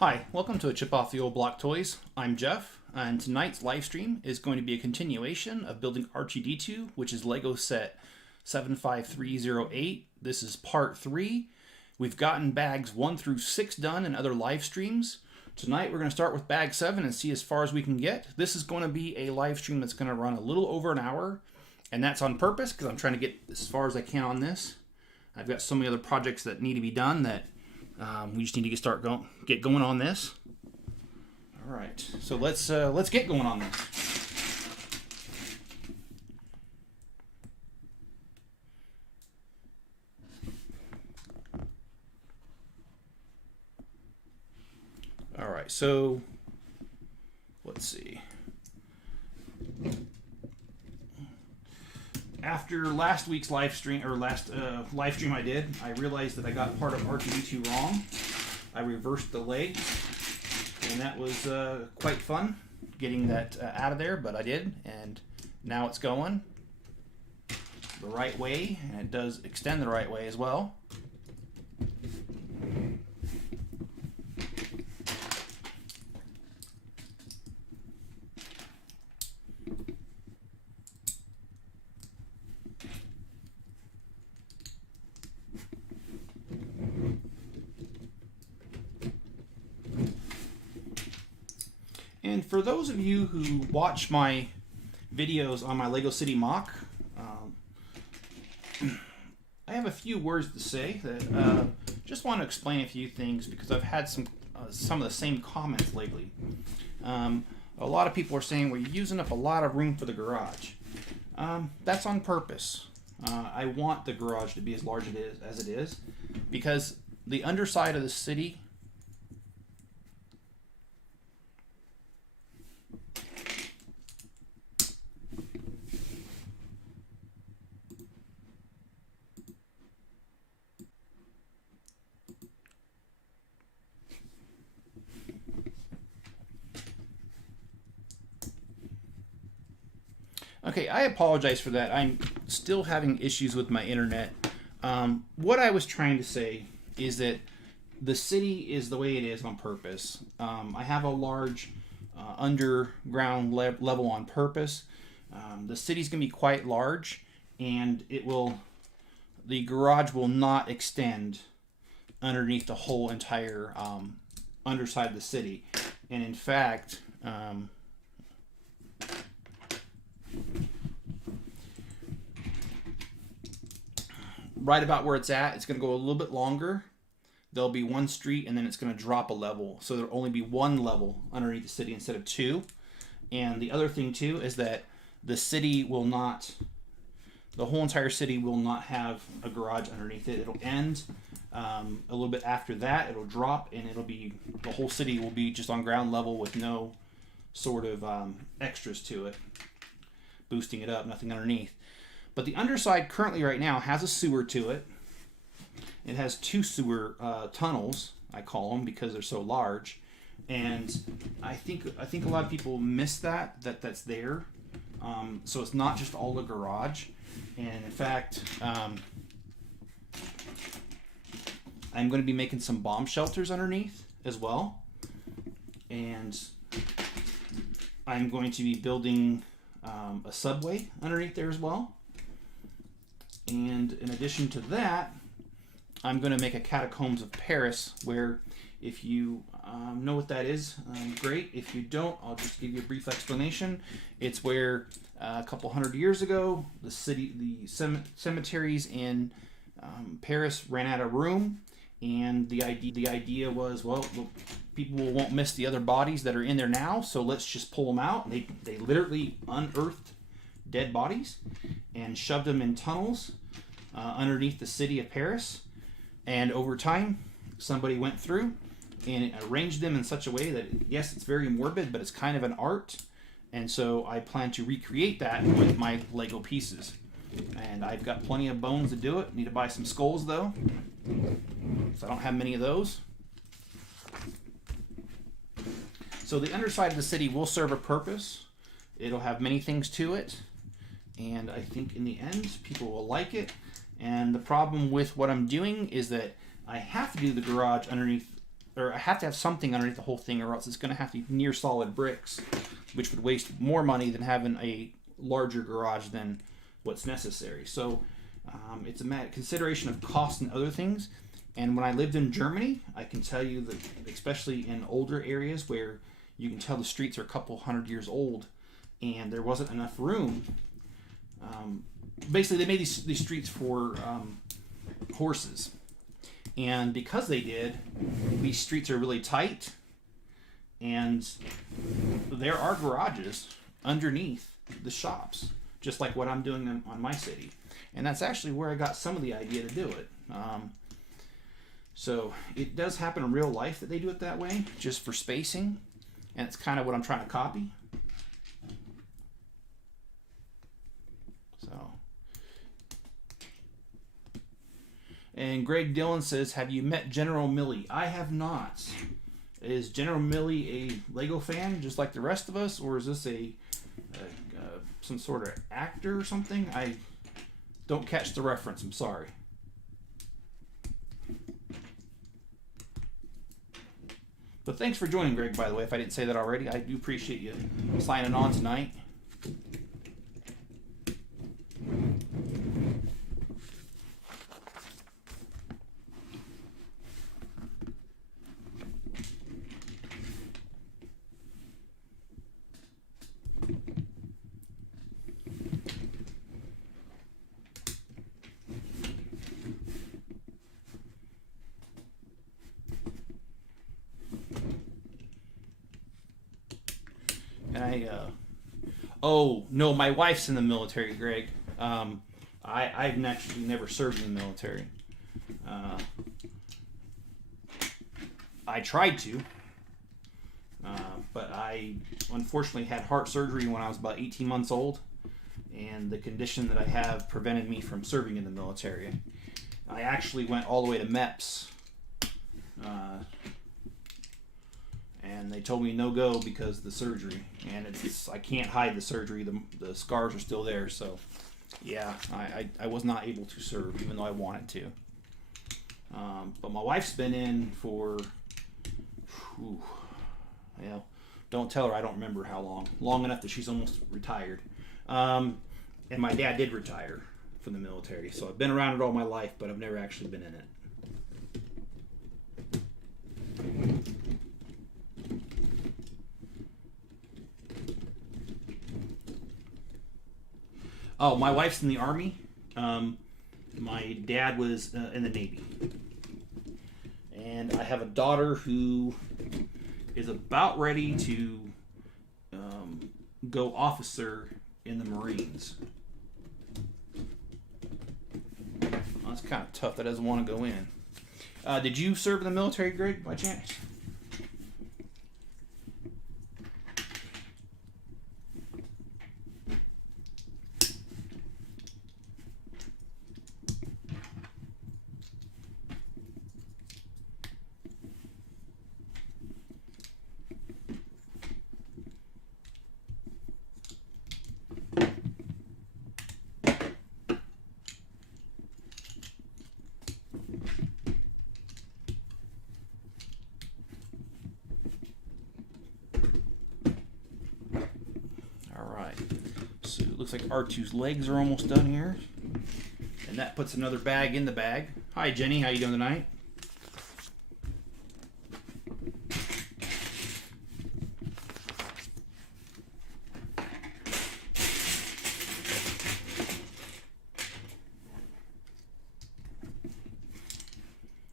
Hi, welcome to a Chip Off the Old Block Toys. I'm Jeff, and tonight's live stream is going to be a continuation of building R2-D2, which is Lego set 75308. This is part 3. We've gotten bags 1 through 6 done in other live streams. Tonight we're going to start with bag 7 and see as far as we can get. This is going to be a live stream that's going to run a little over an hour, and that's on purpose because I'm trying to get as far as I can on this. I've got so many other projects that need to be done that we just need to get going on this. All right, so let's get going on this. All right, so let's see. After last week's live stream, or last live stream I did, I realized that I got part of R2-D2 wrong. I reversed the leg, and that was quite fun getting that out of there, but I did, and now it's going the right way, and it does extend the right way as well. And for those of you who watch my videos on my Lego City mock, I have a few words to say that just want to explain a few things because I've had some of the same comments lately. A lot of people are saying we're using up a lot of room for the garage. That's on purpose. I want the garage to be as large as it is because the underside of the city . Okay, I apologize for that. I'm still having issues with my internet. What I was trying to say is that the city is the way it is on purpose. I have a large underground level on purpose. The city's going to be quite large, and the garage will not extend underneath the whole entire underside of the city. And in fact, right about where it's going to go a little bit longer. There'll be one street, and then it's going to drop a level. So there'll only be one level underneath the city instead of 2. And the other thing, too, is that the whole entire city will not have a garage underneath it. It'll end a little bit after that. It'll drop, and the whole city will be just on ground level with no sort of extras to it, boosting it up, nothing underneath. But the underside currently right now has a sewer to it. It has 2 sewer tunnels, I call them, because they're so large. And I think a lot of people miss that's there. So it's not just all the garage. And in fact, I'm going to be making some bomb shelters underneath as well. And I'm going to be building a subway underneath there as well. And in addition to that, I'm going to make a Catacombs of Paris, where if you know what that is, great. If you don't, I'll just give you a brief explanation. It's where a couple hundred years ago, the cemeteries in Paris ran out of room, and the idea was, well, people won't miss the other bodies that are in there now, so let's just pull them out. And they literally unearthed dead bodies and shoved them in tunnels underneath the city of Paris. And over time, somebody went through and arranged them in such a way that, yes, it's very morbid, but it's kind of an art. And so I plan to recreate that with my Lego pieces. And I've got plenty of bones to do it. Need to buy some skulls, though, so I don't have many of those. So the underside of the city will serve a purpose. It'll have many things to it. And I think in the end, people will like it. And the problem with what I'm doing is that I have to do the garage underneath or I have to have something underneath the whole thing, or else it's going to have to be near solid bricks, which would waste more money than having a larger garage than what's necessary. So it's a consideration of cost and other things. And when I lived in Germany, I can tell you that, especially in older areas where you can tell the streets are a couple hundred years old and there wasn't enough room, basically they made these streets for horses. And because they did, these streets are really tight, and there are garages underneath the shops, just like what I'm doing on my city. And that's actually where I got some of the idea to do it. So it does happen in real life that they do it that way, just for spacing, and it's kind of what I'm trying to copy. So, and Greg Dillon says, have you met General Milley? I have not. Is General Milley a Lego fan just like the rest of us, or is this some sort of actor or something? I don't catch the reference, I'm sorry. But thanks for joining, Greg, by the way, if I didn't say that already. I do appreciate you signing on tonight. And oh no, my wife's in the military, Greg. I've actually never served in the military. I tried to, but I unfortunately had heart surgery when I was about 18 months old, and the condition that I have prevented me from serving in the military. I actually went all the way to MEPS, and they told me no go because of the surgery, and I can't hide the surgery. The scars are still there, so yeah, I was not able to serve even though I wanted to. But my wife's been in for, don't tell her I don't remember how long enough that she's almost retired. And my dad did retire from the military, so I've been around it all my life, but I've never actually been in it. Oh, my wife's in the Army. My dad was in the Navy. And I have a daughter who is about ready to go officer in the Marines. Well, that's kind of tough. That doesn't want to go in. Did you serve in the military, Greg, by chance? Looks like R2's legs are almost done here. And that puts another bag in the bag. Hi, Jenny. How you doing tonight?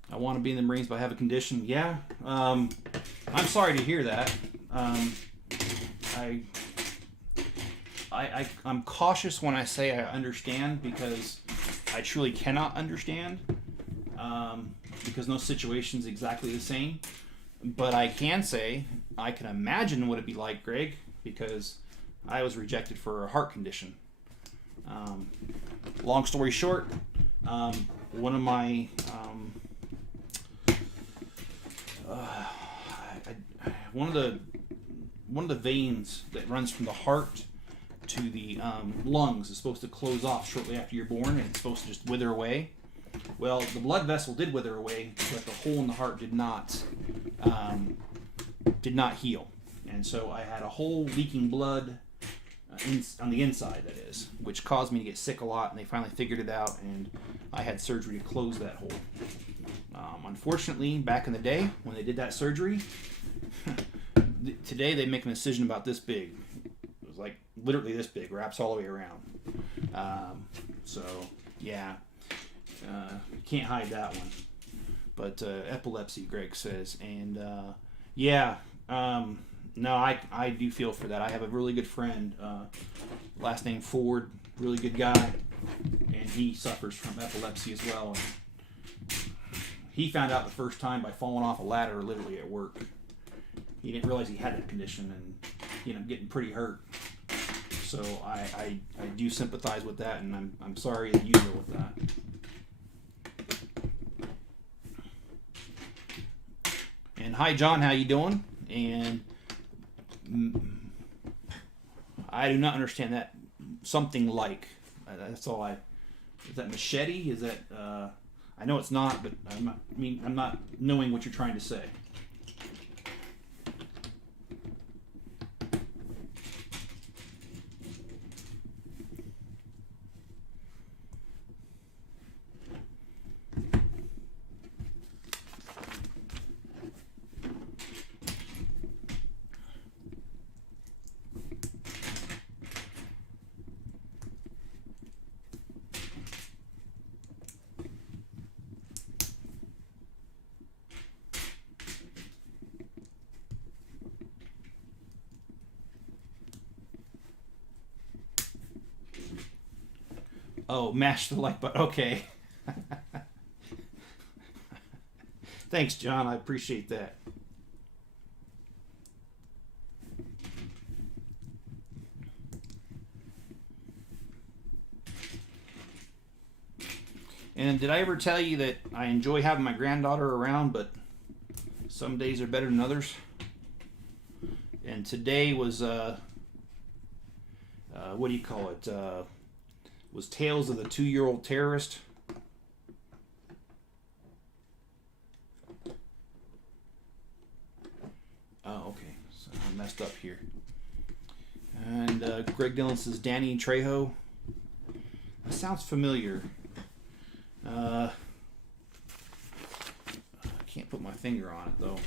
I want to be in the Marines, but I have a condition. Yeah. I'm sorry to hear that. I'm cautious when I say I understand, because I truly cannot understand, because no situation's exactly the same. But I can say I can imagine what it'd be like, Greg, because I was rejected for a heart condition. Long story short, one of my one of the veins that runs from the heart to the lungs is supposed to close off shortly after you're born, and it's supposed to just wither away. Well, the blood vessel did wither away, but the hole in the heart did not. did not heal. And so I had a hole leaking blood on the inside, that is, which caused me to get sick a lot, and they finally figured it out, and I had surgery to close that hole. Unfortunately, back in the day, when they did that surgery, today they make an incision about this big. It was like literally this big, wraps all the way around. So, yeah, can't hide that one. But epilepsy, Greg says. And, yeah, no, I do feel for that. I have a really good friend, last name Ford, really good guy, and he suffers from epilepsy as well. And he found out the first time by falling off a ladder literally at work. He didn't realize he had that condition and getting pretty hurt. So I do sympathize with that, and I'm sorry that you deal with that. And hi John, how you doing? And I do not understand that. Something like that's all I. Is that machete? Is that? I know it's not, but I'm not knowing what you're trying to say. Oh, mash the like button. Okay. Thanks, John. I appreciate that. And did I ever tell you that I enjoy having my granddaughter around, but some days are better than others? And today was, what do you call it? Was Tales of the 2-Year-Old Terrorist. Oh, okay. So I messed up here. And Greg Dillon says Danny Trejo. That sounds familiar. I can't put my finger on it though.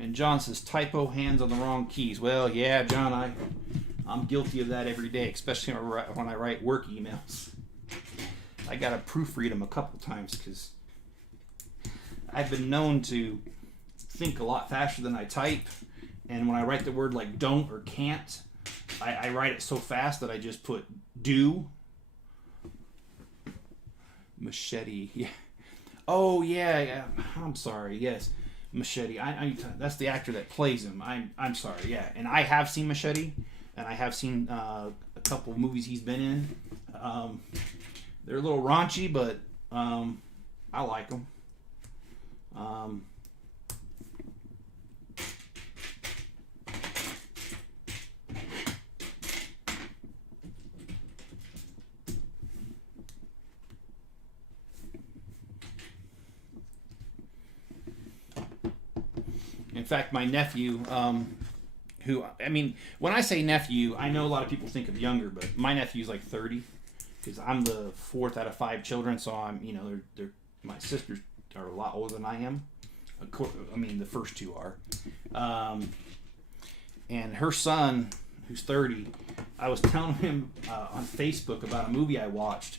And John says typo, hands on the wrong keys. Well, yeah, John, I'm guilty of that every day, especially when I write work emails. I gotta proofread them a couple times because I've been known to think a lot faster than I type, and when I write the word like don't or can't, I write it so fast that I just put do. Machete. Yeah. Oh yeah. I'm sorry. Yes. Machete. That's the actor that plays him. I'm sorry. Yeah, and I have seen Machete, and I have seen a couple of movies he's been in. They're a little raunchy, but I like them. In fact, my nephew, who, I mean, when I say nephew, I know a lot of people think of younger, but my nephew's like 30, because I'm the 4th out of 5 children, so I'm, they're my sisters are a lot older than I am. I mean, the first 2 are. And her son, who's 30, I was telling him on Facebook about a movie I watched,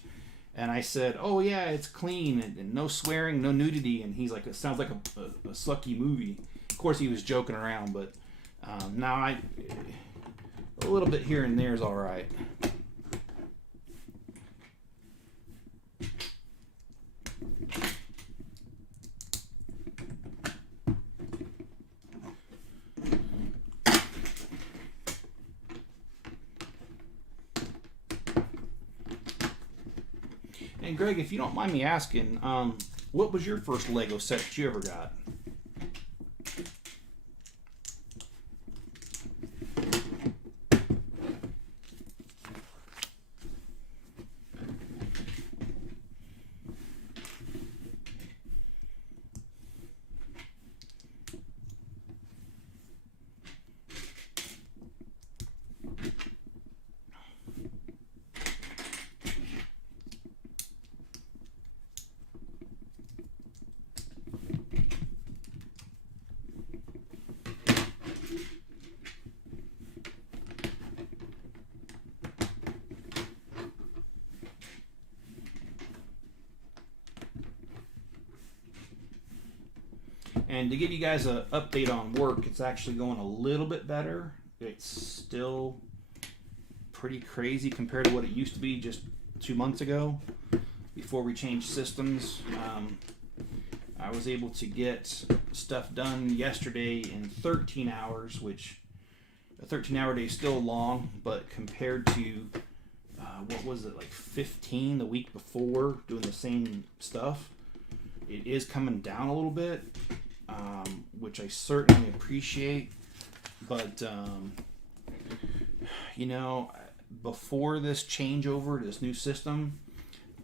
and I said, oh yeah, it's clean, and no swearing, no nudity, and he's like, it sounds like a sucky movie. Of course, he was joking around, but now a little bit here and there is all right. And Greg, if you don't mind me asking, what was your first Lego set that you ever got? And to give you guys an update on work, it's actually going a little bit better. It's still pretty crazy compared to what it used to be just 2 months ago before we changed systems. I was able to get stuff done yesterday in 13 hours, which a 13-hour day is still long, but compared to what was it, like 15 the week before doing the same stuff, it is coming down a little bit, which I certainly appreciate. But you know, before this changeover to this new system,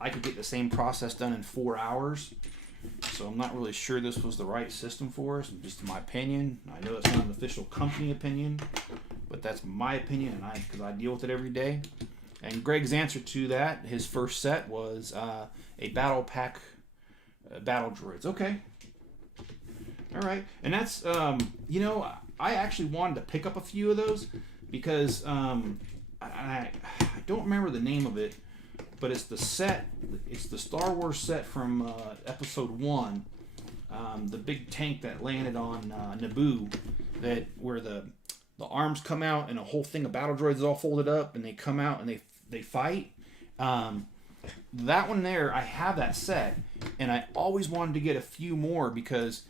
I could get the same process done in 4 hours. So I'm not really sure this was the right system for us, just my opinion. I know it's not an official company opinion, but that's my opinion, and because I deal with it every day. And Greg's answer to that, his first set was a battle pack, battle droids. Okay, all right, and that's you know, I actually wanted to pick up a few of those because I don't remember the name of it. But it's the set, it's the Star Wars set from Episode 1, the big tank that landed on Naboo, that where the arms come out and a whole thing of battle droids is all folded up and they come out and they fight. That one there, I have that set, and I always wanted to get a few more because,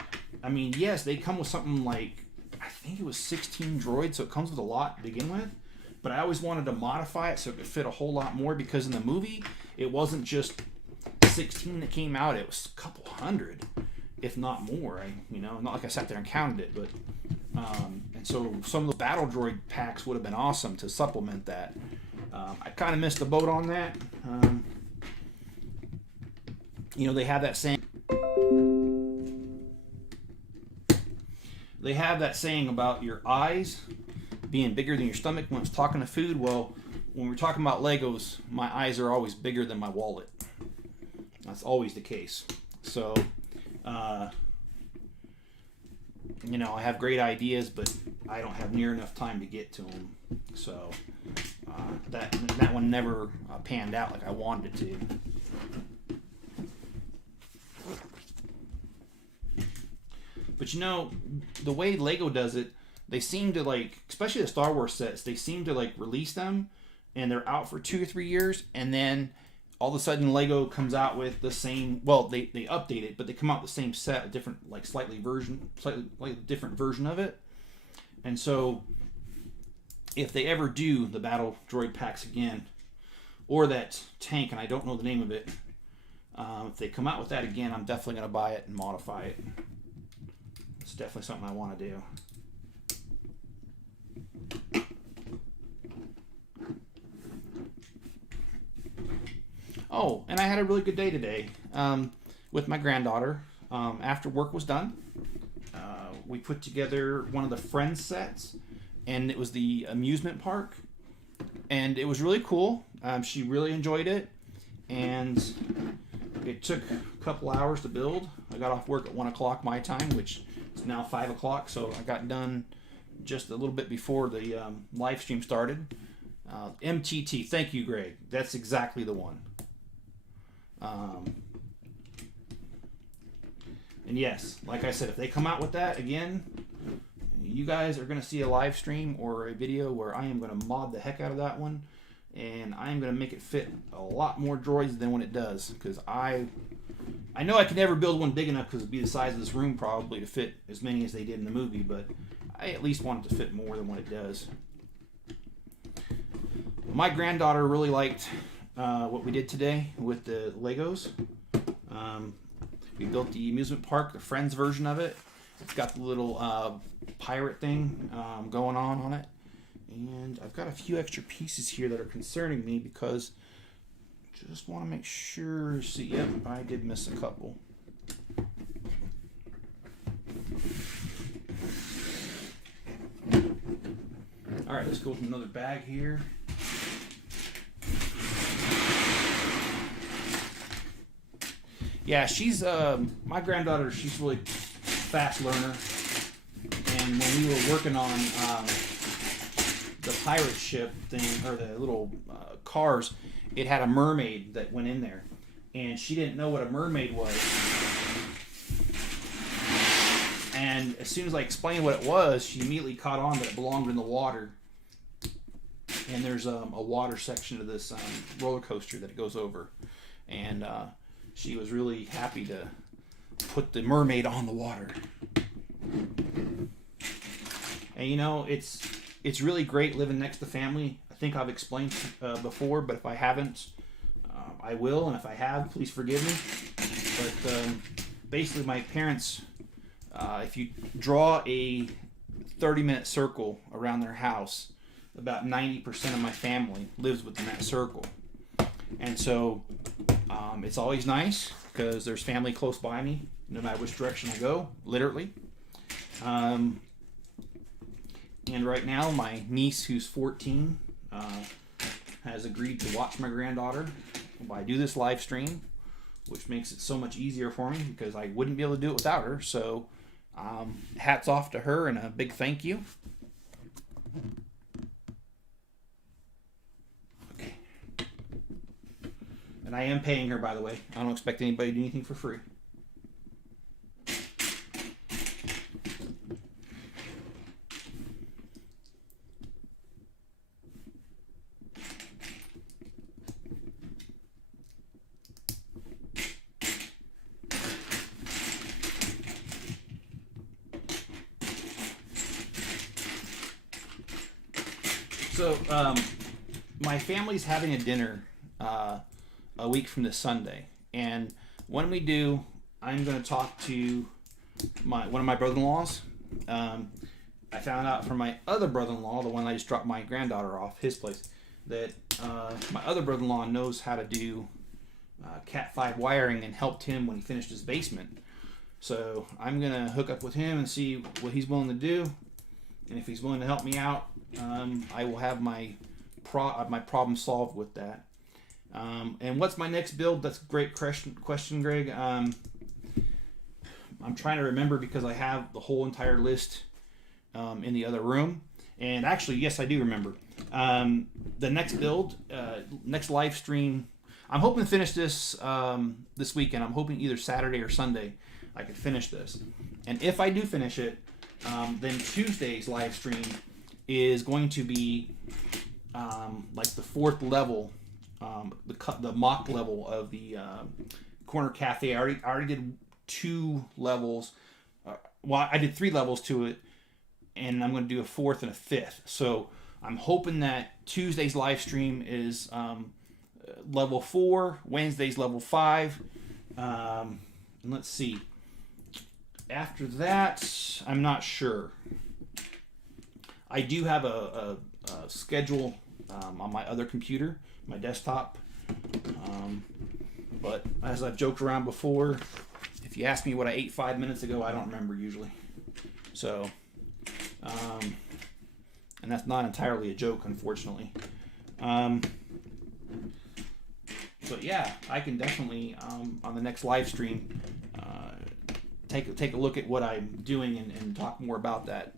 I mean, yes, they come with something like, I think it was 16 droids, so it comes with a lot to begin with. But I always wanted to modify it so it could fit a whole lot more, because in the movie, it wasn't just 16 that came out. It was a couple hundred, if not more. Not like I sat there and counted it, but and so some of the battle droid packs would have been awesome to supplement that. I kind of missed the boat on that. You know, they have that saying. They have that saying about your eyes being bigger than your stomach when it's talking to food. Well, when we're talking about Legos, my eyes are always bigger than my wallet. That's always the case. So, you know, I have great ideas, but I don't have near enough time to get to them. So, that one never panned out like I wanted it to. But you know, the way Lego does it, they seem to, like, especially the Star Wars sets, they seem to, like, release them and they're out for 2 or 3 years, and then all of a sudden Lego comes out with the same, well, they update it, but they come out with the same set, a different, like, slightly different version of it. And so if they ever do the battle droid packs again, or that tank, and I don't know the name of it, if they come out with that again, I'm definitely going to buy it and modify it. It's definitely something I want to do. Oh, and I had a really good day today with my granddaughter. After work was done, we put together one of the Friends sets, and it was the amusement park, and it was really cool. She really enjoyed it, and it took a couple hours to build. I got off work at 1 o'clock my time, which is now 5 o'clock, so I got done just a little bit before the live stream started. MTT, thank you, Greg. That's exactly the one. And yes, like I said, if they come out with that again, you guys are going to see a live stream or a video where I am going to mod the heck out of that one, and I am going to make it fit a lot more droids than when it does, because I know I could never build one big enough because it'd be the size of this room probably to fit as many as they did in the movie, but I at least want it to fit more than what it does. My granddaughter really liked what we did today with the Legos. We built the amusement park, the Friends version of it. It's got the little pirate thing going on it. And I've got a few extra pieces here that are concerning me because just want to make sure. See, yep, I did miss a couple. All right, let's go with another bag here. Yeah, she's my granddaughter. She's really fast learner, and when we were working on the pirate ship thing, or the little cars, it had a mermaid that went in there, and she didn't know what a mermaid was. And as soon as I explained what it was, she immediately caught on that it belonged in the water. And there's a water section of this roller coaster that it goes over. And she was really happy to put the mermaid on the water. And you know, it's really great living next to family. I think I've explained before, but if I haven't, I will. And if I have, please forgive me. But basically, my parents, if you draw a 30-minute circle around their house, about 90% of my family lives within that circle. And so it's always nice because there's family close by me, no matter which direction I go, literally. And right now, my niece, who's 14, has agreed to watch my granddaughter while I do this live stream, which makes it so much easier for me because I wouldn't be able to do it without her. So hats off to her and a big thank you. Okay. And I am paying her, by the way. I don't expect anybody to do anything for free. So, my family's having a dinner a week from this Sunday, and when we do, I'm going to talk to one of my brother-in-laws. I found out from my other brother-in-law, the one I just dropped my granddaughter off his place, that my other brother-in-law knows how to do Cat 5 wiring and helped him when he finished his basement. So I'm going to hook up with him and see what he's willing to do, and if he's willing to help me out, I will have my problem solved with that. And what's my next build? That's a great question, Greg. I'm trying to remember because I have the whole entire list in the other room. And actually, yes, I do remember. The next build, next live stream, I'm hoping to finish this this weekend. I'm hoping either Saturday or Sunday I could finish this. And if I do finish it, then Tuesday's live stream is going to be like the fourth level, the mock level of the corner cafe. I already did 2 levels. Well, I did 3 levels to it, and I'm going to do a 4th and a 5th. So I'm hoping that Tuesday's live stream is level 4, Wednesday's level 5, and let's see. After that, I'm not sure. I do have a schedule on my other computer, my desktop. But as I've joked around before, if you ask me what I ate 5 minutes ago, I don't remember usually. So, and that's not entirely a joke, unfortunately. But yeah, I can definitely, on the next live stream, take a look at what I'm doing and talk more about that.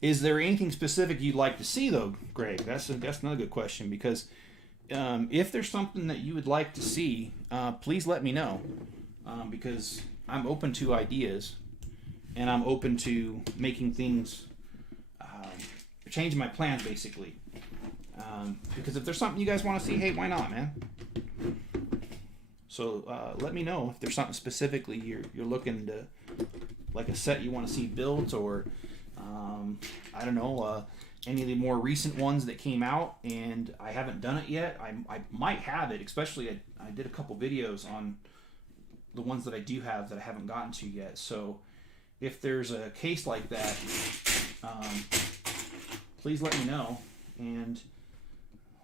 Is there anything specific you'd like to see, though, Greg? That's another good question, because if there's something that you would like to see, please let me know, because I'm open to ideas, and I'm open to making things, changing my plans, basically. Because if there's something you guys want to see, hey, why not, man? So let me know if there's something specifically you're looking to, like a set you want to see built, or I don't know, any of the more recent ones that came out and I haven't done it yet. I might have it, especially I did a couple videos on the ones that I do have that I haven't gotten to yet. So if there's a case like that, please let me know. And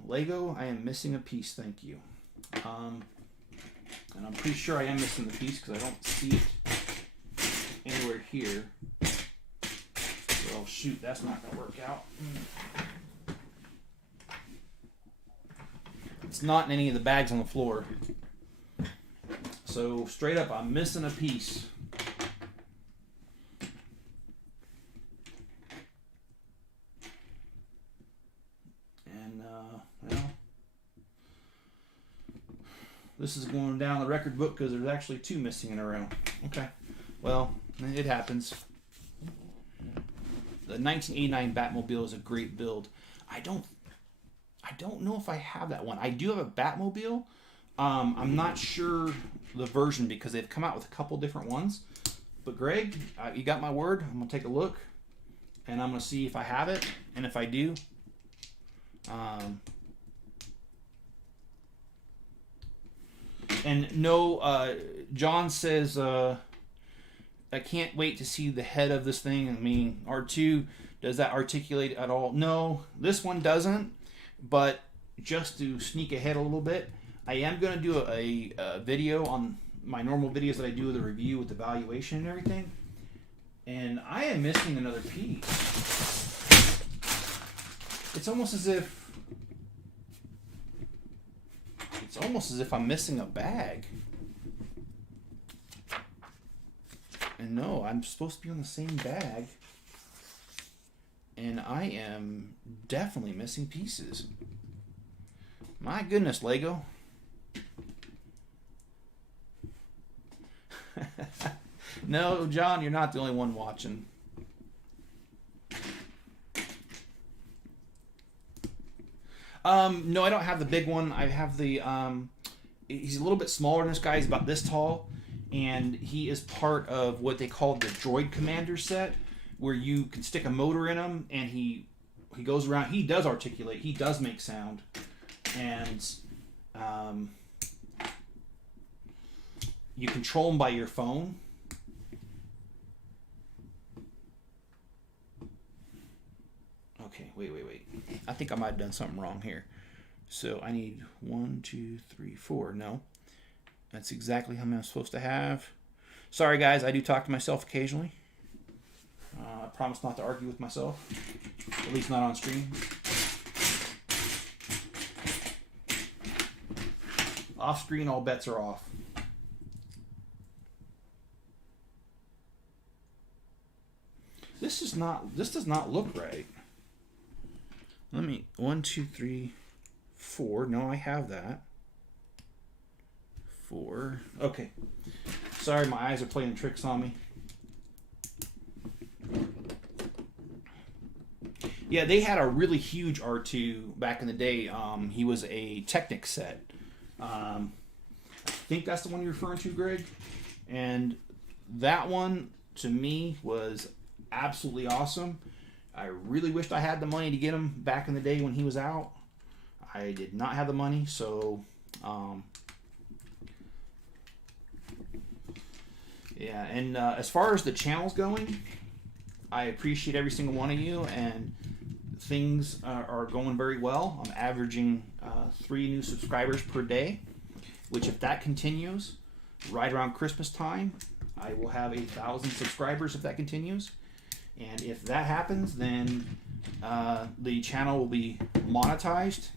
Lego, I am missing a piece, thank you. And I'm pretty sure I am missing the piece because I don't see it anywhere here. Oh shoot, that's not going to work out. It's not in any of the bags on the floor. So straight up, I'm missing a piece. And, well, this is going down the record book because there's actually 2 missing in a row. Okay. Well, it happens. The 1989 Batmobile is a great build. I don't know if I have that one. I do have a Batmobile. I'm not sure the version because they've come out with a couple different ones. But Greg, you got my word. I'm gonna take a look, and I'm gonna see if I have it, and if I do, and no, John says, I can't wait to see the head of this thing. I mean, R2, does that articulate at all? No, this one doesn't. But just to sneak ahead a little bit, I am going to do a video on my normal videos that I do with a review with the valuation and everything. And I am missing another piece. It's almost as if I'm missing a bag. And no, I'm supposed to be on the same bag. And I am definitely missing pieces. My goodness, Lego. No, John, you're not the only one watching. No, I don't have the big one. I have the, he's a little bit smaller than this guy. He's about this tall. And he is part of what they call the Droid Commander set, where you can stick a motor in him, and he goes around. He does articulate. He does make sound. And you control him by your phone. Okay, wait. I think I might have done something wrong here. So I need 1, 2, 3, 4. No. That's exactly how many I'm supposed to have. Sorry, guys. I do talk to myself occasionally. I promise not to argue with myself. At least not on stream. Off screen, all bets are off. This does not look right. Let me 1, 2, 3, 4. No, I have that. 4. Okay. Sorry, my eyes are playing tricks on me. Yeah, they had a really huge R2 back in the day. He was a Technic set. I think that's the one you're referring to, Greg. And that one, to me, was absolutely awesome. I really wished I had the money to get him back in the day when he was out. I did not have the money, so... yeah, and as far as the channel's going, I appreciate every single one of you, and things are going very well. I'm averaging 3 new subscribers per day, which if that continues, right around Christmas time, I will have 1,000 subscribers if that continues. And if that happens, then the channel will be monetized,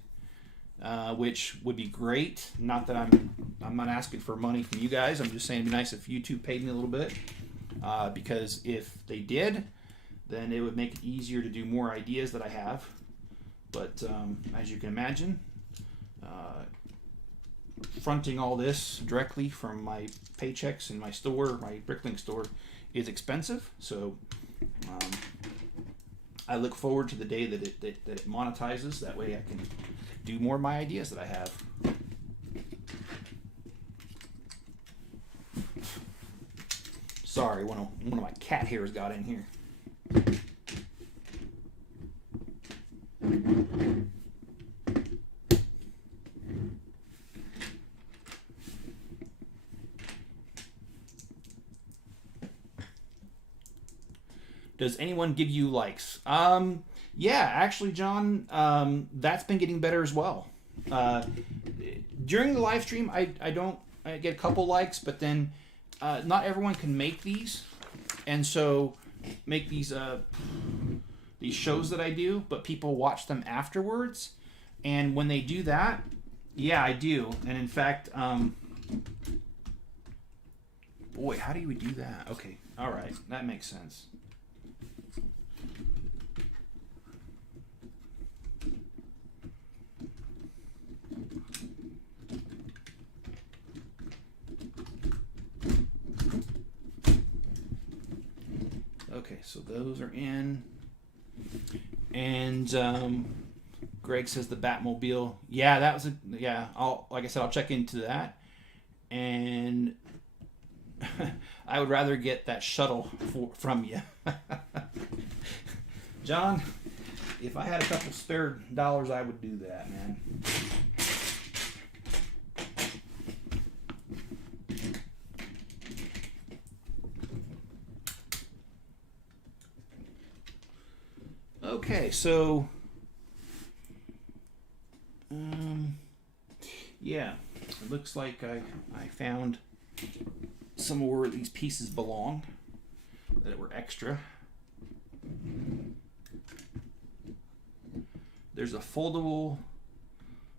which would be great. Not that I'm not asking for money from you guys. I'm just saying it'd be nice if YouTube paid me a little bit, because if they did, then it would make it easier to do more ideas that I have. But as you can imagine, fronting all this directly from my paychecks in my store, my Bricklink store, is expensive. So I look forward to the day that it monetizes. That way I can do more of my ideas that I have. Sorry, one of my cat hairs got in here. Does anyone give you likes? Yeah, actually, John, that's been getting better as well. During the live stream, I get a couple likes, but then not everyone can make these, and so make these shows that I do, but people watch them afterwards, and when they do that, yeah, I do. And in fact, boy, how do we do that? Okay, all right, that makes sense. Okay, so those are in. And Greg says the Batmobile. Yeah, that was like I said, I'll check into that. And I would rather get that shuttle from you. John, if I had a couple spare dollars, I would do that, man. Okay, so yeah, it looks like I found somewhere where these pieces belong that were extra. There's a foldable.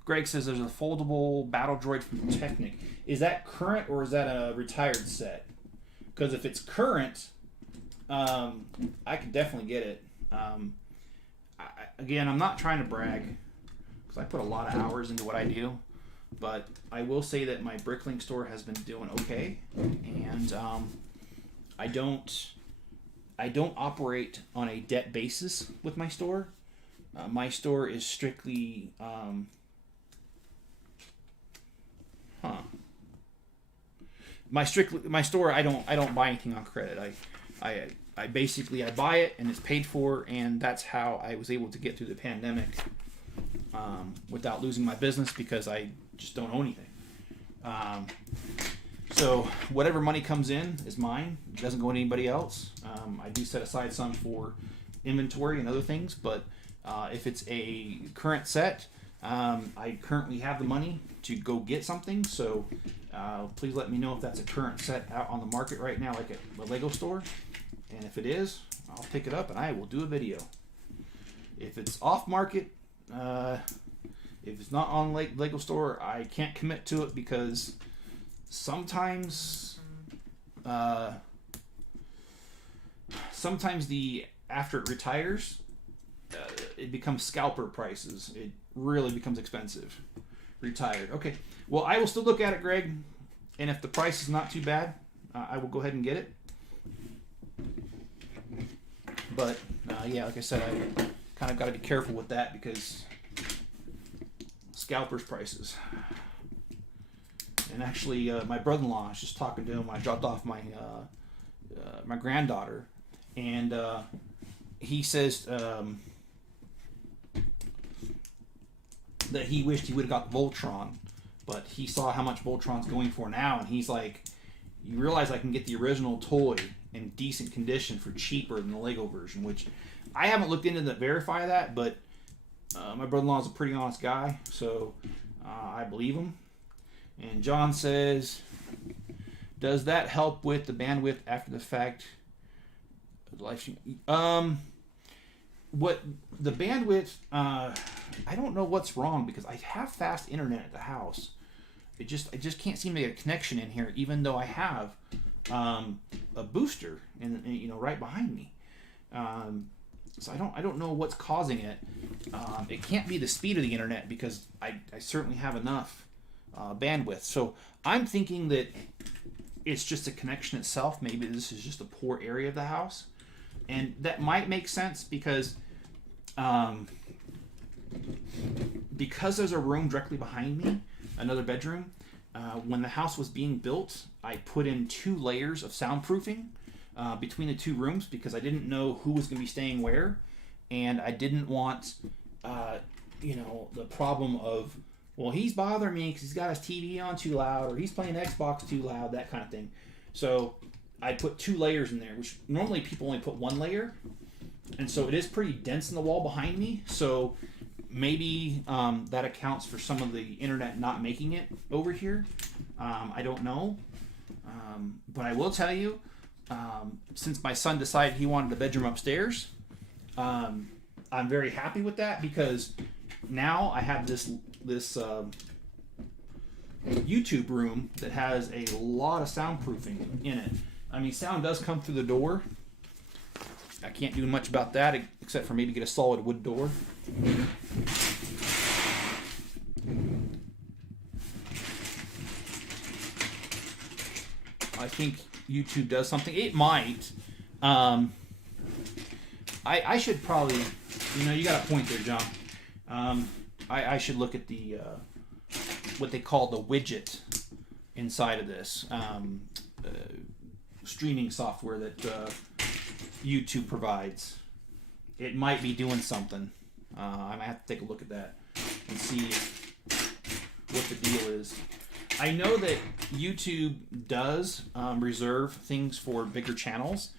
Greg says there's a foldable battle droid from Technic. Is that current or is that a retired set? Because if it's current, I could definitely get it. Again, I'm not trying to brag because I put a lot of hours into what I do, but I will say that my Bricklink store has been doing okay, and I don't operate on a debt basis with my store. My store is strictly my store. I don't buy anything on credit. I basically buy it and it's paid for, and that's how I was able to get through the pandemic without losing my business because I just don't own anything. So whatever money comes in is mine. It doesn't go to anybody else. I do set aside some for inventory and other things, but if it's a current set, I currently have the money to go get something. So please let me know if that's a current set out on the market right now, like at the Lego store. And if it is, I'll pick it up and I will do a video. If it's off market, if it's not on Lego store, I can't commit to it because sometimes after it retires, it becomes scalper prices. It really becomes expensive. Retired. Okay. Well, I will still look at it, Greg. And if the price is not too bad, I will go ahead and get it. But yeah, like I said, I kind of got to be careful with that because scalpers prices. And actually, my brother-in-law, I was just talking to him. I dropped off my my granddaughter, and he says that he wished he would have got the Voltron, but he saw how much Voltron's going for now, and he's like, "You realize I can get the original toy in decent condition for cheaper than the Lego version," which I haven't looked into to verify that, but my brother-in-law is a pretty honest guy, so I believe him. And John says, does that help with the bandwidth after the fact? What the bandwidth, I don't know what's wrong because I have fast internet at the house. I just can't seem to get a connection in here, even though I have a booster and right behind me. So I don't know what's causing it. It can't be the speed of the internet because I certainly have enough bandwidth. So I'm thinking that it's just a connection itself. Maybe this is just a poor area of the house, and that might make sense because there's a room directly behind me, another bedroom. When the house was being built, I put in 2 layers of soundproofing between the 2 rooms because I didn't know who was going to be staying where, and I didn't want the problem of, well, he's bothering me because he's got his TV on too loud, or he's playing Xbox too loud, that kind of thing. So I put 2 layers in there, which normally people only put 1 layer, and so it is pretty dense in the wall behind me. So maybe that accounts for some of the internet not making it over here. I don't know, but I will tell you, since my son decided he wanted a bedroom upstairs, I'm very happy with that because now I have this YouTube room that has a lot of soundproofing in it. I mean, sound does come through the door. I can't do much about that except for maybe get a solid wood door. I think YouTube does something. It might. I should probably, you got a point there, John. I should look at the what they call the widget inside of this streaming software that YouTube provides. It might be doing something. I might have to take a look at that and see what the deal is. I know that YouTube does reserve things for bigger channels.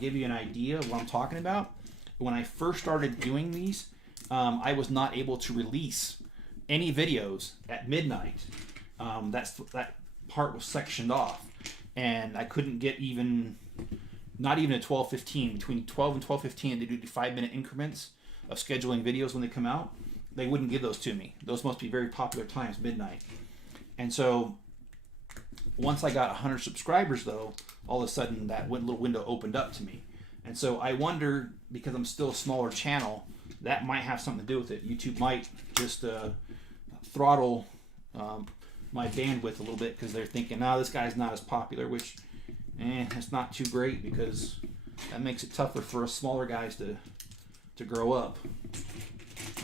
Give you an idea of what I'm talking about. When I first started doing these, I was not able to release any videos at midnight. That part was sectioned off, and I couldn't get not even at 12:15. Between 12 and 12:15, they do 5-minute increments of scheduling videos when they come out. They wouldn't give those to me. Those must be very popular times, midnight. And so once I got 100 subscribers, though, all of a sudden that little window opened up to me. And so I wonder, because I'm still a smaller channel, that might have something to do with it. YouTube might just throttle my bandwidth a little bit because they're thinking, no, this guy's not as popular, which it's not too great because that makes it tougher for us smaller guys to grow up.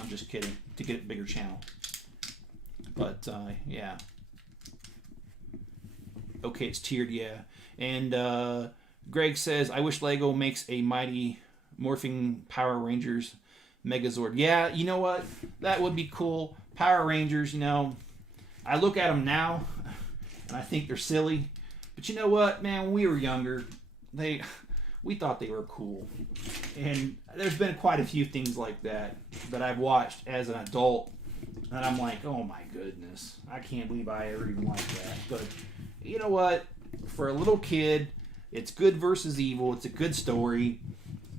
I'm just kidding, to get a bigger channel. But yeah. Okay, it's tiered, yeah. And Greg says, I wish Lego makes a Mighty Morphing Power Rangers Megazord. Yeah, you know what? That would be cool. Power Rangers, I look at them now, and I think they're silly. But you know what, man? When we were younger, we thought they were cool. And there's been quite a few things like that I've watched as an adult, and I'm like, oh my goodness, I can't believe I ever even liked that. But you know what? For a little kid, it's good versus evil. It's a good story,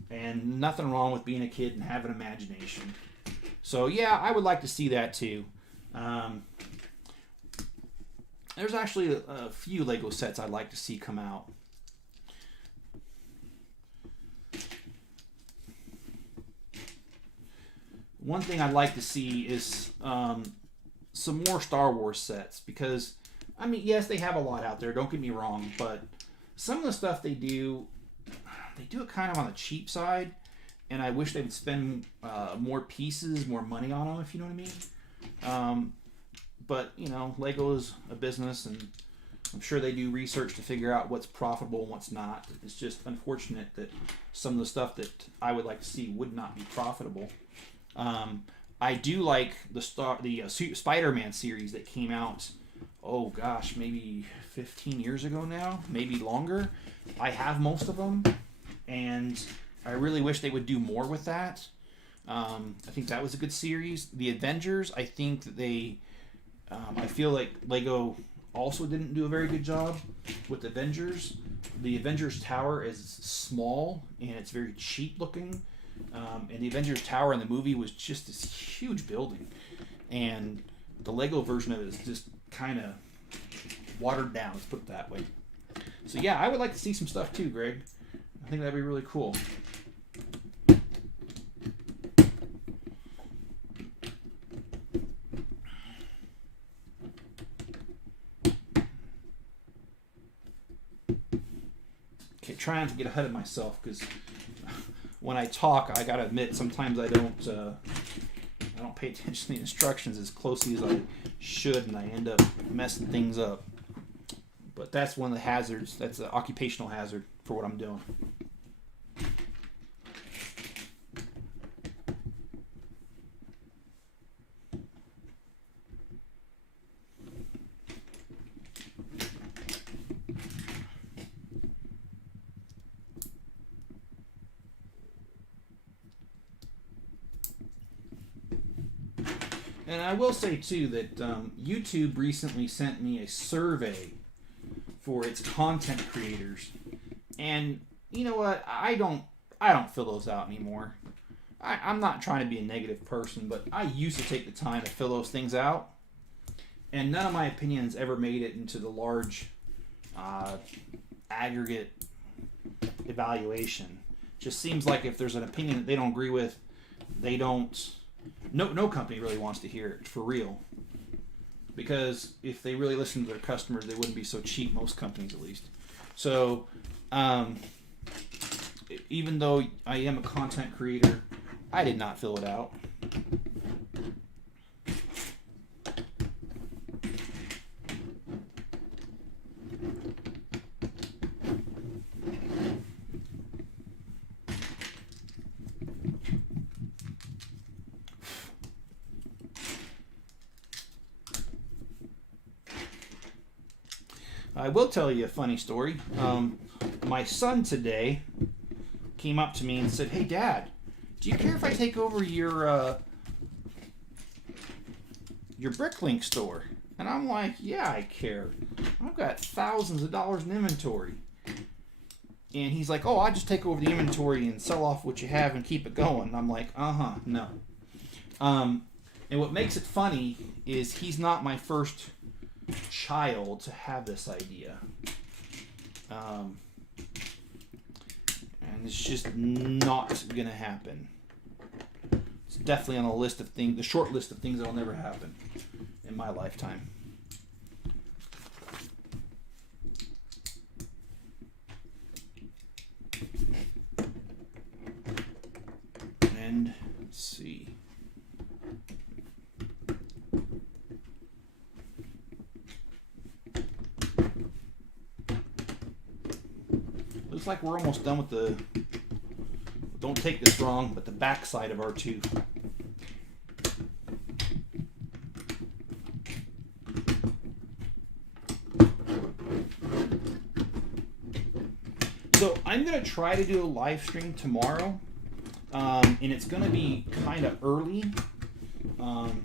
and nothing wrong with being a kid and having an imagination. So yeah, I would like to see that too. There's actually a few Lego sets I'd like to see come out. One thing I'd like to see is some more Star Wars sets, because I mean, yes, they have a lot out there, don't get me wrong, but some of the stuff they do it kind of on the cheap side, and I wish they would spend more pieces, more money on them, if you know what I mean. But, Lego is a business, and I'm sure they do research to figure out what's profitable and what's not. It's just unfortunate that some of the stuff that I would like to see would not be profitable. I do like the Spider-Man series that came out, oh gosh, maybe 15 years ago now, maybe longer. I have most of them, and I really wish they would do more with that. I think that was a good series. The Avengers, I think that I feel like Lego also didn't do a very good job with Avengers. The Avengers Tower is small, and it's very cheap looking. And the Avengers Tower in the movie was just this huge building. And the Lego version of it is just kind of watered down, let's put it that way. So yeah, I would like to see some stuff too, Greg. I think that'd be really cool. Okay, trying to get ahead of myself, because when I talk, I gotta admit, sometimes I don't pay attention to the instructions as closely as I should, and I end up messing things up. But that's one of the hazards. That's an occupational hazard for what I'm doing. And I will say too that YouTube recently sent me a survey for its content creators, and you know what? I don't fill those out anymore. I'm not trying to be a negative person, but I used to take the time to fill those things out, And none of my opinions ever made it into the large aggregate evaluation. Just seems like if there's an opinion that they don't agree with, they don't. No company really wants to hear it for real. Because if they really listened to their customers, they wouldn't be so cheap. Most companies, at least. So, even though I am a content creator, I did not fill it out. I will tell you a funny story. My son today came up to me and said, "Hey, Dad, do you care if I take over your Bricklink store?" And I'm like, "Yeah, I care. I've got thousands of dollars in inventory." And he's like, "Oh, I just take over the inventory and sell off what you have and keep it going." And I'm like, no. And what makes it funny is he's not my first child to have this idea. And it's just not gonna happen. It's definitely on the short list of things that'll never happen in my lifetime. And let's see. Looks like we're almost done with the, don't take this wrong, but the back side of R2. So I'm going to try to do a live stream tomorrow, and it's going to be kind of early,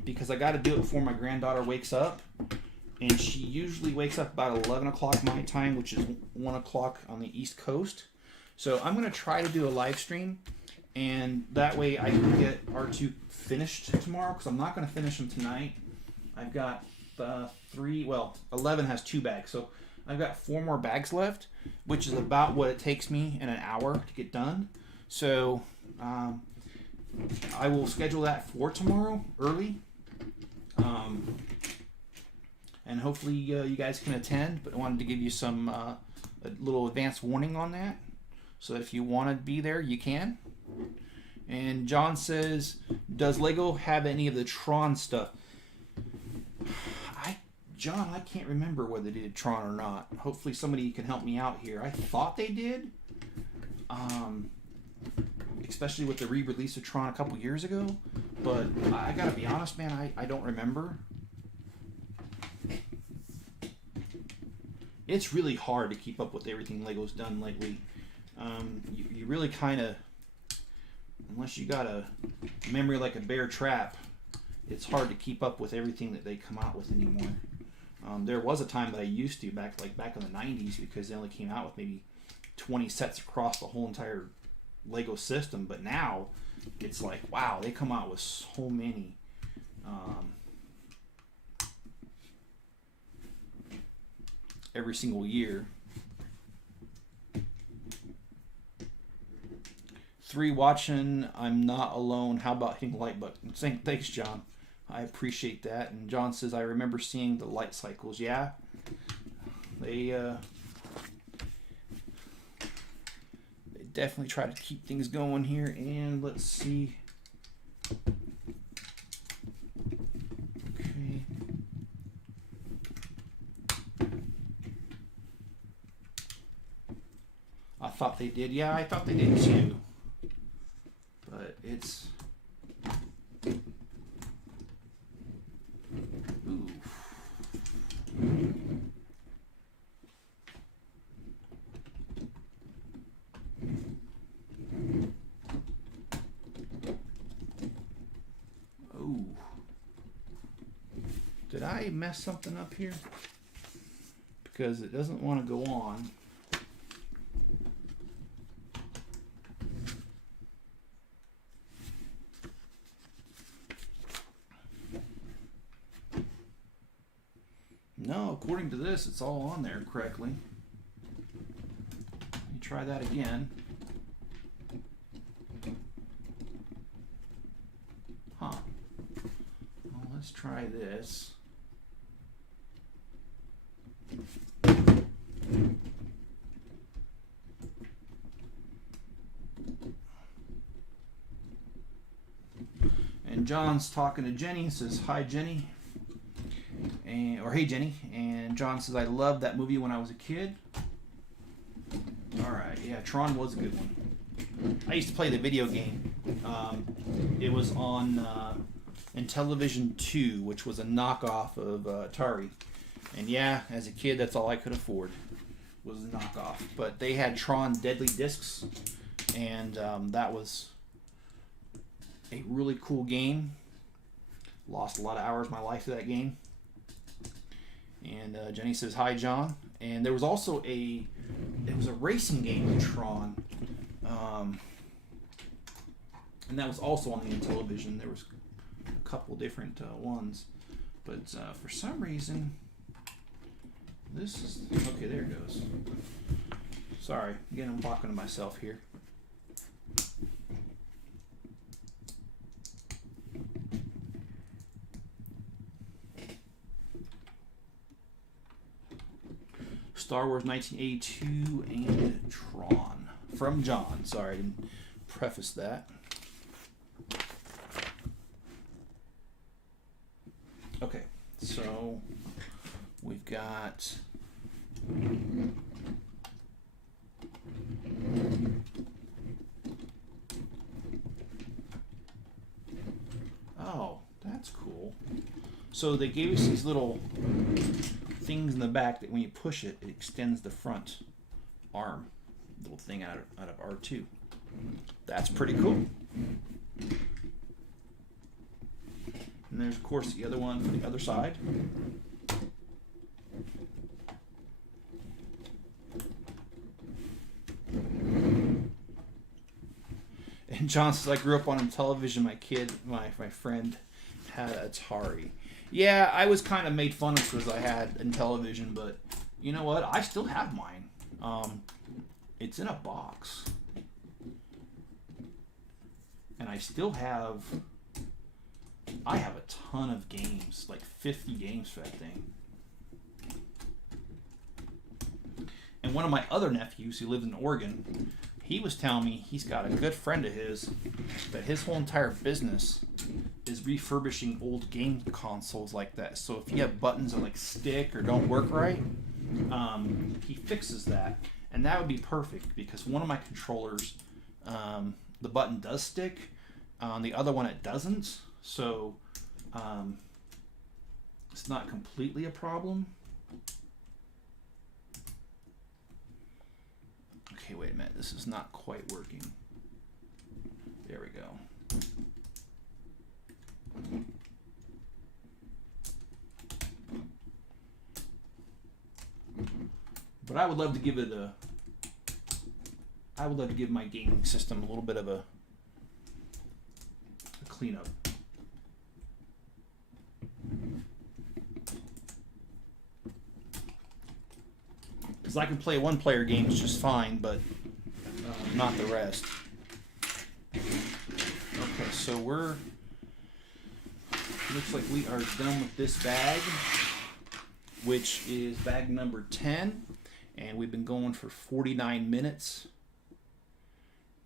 because I got to do it before my granddaughter wakes up. And she usually wakes up about 11 o'clock my time, which is 1 o'clock on the East Coast. So I'm going to try to do a live stream, and that way I can get R2 finished tomorrow, because I'm not going to finish them tonight. I've got 11 has 2 bags. So I've got 4 more bags left, which is about what it takes me in an hour to get done. So I will schedule that for tomorrow early. And hopefully you guys can attend, but I wanted to give you some a little advance warning on that, so that if you want to be there, you can. And John says, does Lego have any of the Tron stuff? John, I can't remember whether they did Tron or not. Hopefully somebody can help me out here. I thought they did, especially with the re-release of Tron a couple years ago, but I gotta be honest, man, I don't remember. It's really hard to keep up with everything Lego's done lately. You really kind of, unless you got a memory like a bear trap, it's hard to keep up with everything that they come out with anymore. There was a time that I used to, back in the 90s, because they only came out with maybe 20 sets across the whole entire Lego system. But now it's like, wow, they come out with so many. Every single year. 3 watching, I'm not alone. How about hitting the like button? Thanks, John. I appreciate that. And John says, I remember seeing the light cycles. Yeah, they definitely try to keep things going here. And let's see. Okay. I thought they did. Yeah, I thought they did too. But it's... Ooh. Oh. Did I mess something up here? Because it doesn't want to go on. this. It's all on there correctly. Let me try that again. Huh. Well, let's try this. And John's talking to Jenny, says, "Hi, Jenny." Or "Hey, Jenny." And John says, "I loved that movie when I was a kid." Alright, yeah, Tron was a good one. I used to play the video game. It was on Intellivision 2, which was a knockoff of Atari. And yeah, as a kid, that's all I could afford, was a knockoff. But they had Tron Deadly Discs, and that was a really cool game. Lost a lot of hours of my life to that game. And Jenny says, "Hi, John." And there was also it was a racing game with Tron. And that was also on the Intellivision. There was a couple different ones. But for some reason, this is... Okay, there it goes. Sorry. Again, I'm talking to myself here. Star Wars 1982 and Tron. From John. Sorry, I didn't preface that. Okay, so we've got... Oh, that's cool. So they gave us these little things in the back that when you push it, it extends the front arm. Little thing out of R2. That's pretty cool. And there's, of course, the other one for the other side. And John says, "I grew up on Intellivision. My friend had Atari." Yeah, I was kind of made fun of because I had Intellivision, but you know what? I still have mine. It's in a box. And I still have... I have a ton of games, like 50 games for that thing. And one of my other nephews who lives in Oregon, he was telling me he's got a good friend of his that his whole entire business is refurbishing old game consoles like that. So if you have buttons that like stick or don't work right, he fixes that. And that would be perfect because one of my controllers, the button does stick. On the other one it doesn't. So it's not completely a problem. Okay, wait a minute. This is not quite working. There we go. But I would love to give it a... I would love to give my gaming system a little bit of a cleanup. Because I can play one-player games just fine, but not the rest. Okay, so looks like we are done with this bag, which is bag number 10, and we've been going for 49 minutes.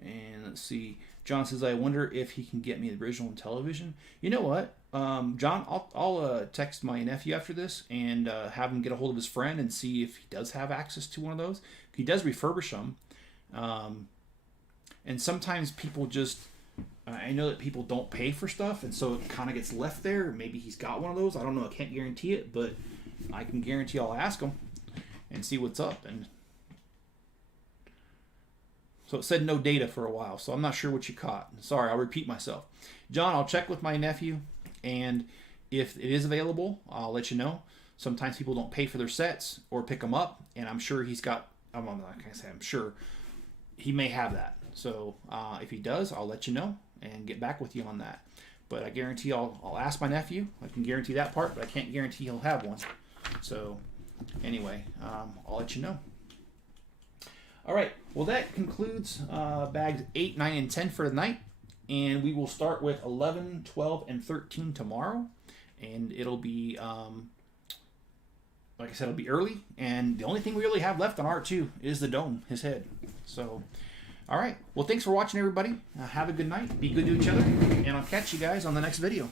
And let's see, John says, "I wonder if he can get me the original Intellivision." You know what, John, I'll text my nephew after this and have him get a hold of his friend and see if he does have access to one of those. He does refurbish them, and sometimes people just, I know that people don't pay for stuff, and so it kind of gets left there. Maybe he's got one of those. I don't know. I can't guarantee it, but I can guarantee I'll ask him and see what's up. And so it said no data for a while, so I'm not sure what you caught. Sorry, I'll repeat myself. John, I'll check with my nephew, and if it is available, I'll let you know. Sometimes people don't pay for their sets or pick them up, and I'm sure he's got, I'm not going to say I'm sure, he may have that. So if he does, I'll let you know and get back with you on that. But I guarantee I'll ask my nephew. I can guarantee that part, but I can't guarantee he'll have one. So anyway, I'll let you know. All right, well, that concludes bags 8, 9, and 10 for the night. And we will start with 11, 12, and 13 tomorrow. And it'll be, like I said, it'll be early. And the only thing we really have left on R2 is the dome, his head. So, all right. Well, thanks for watching, everybody. Have a good night. Be good to each other. And I'll catch you guys on the next video.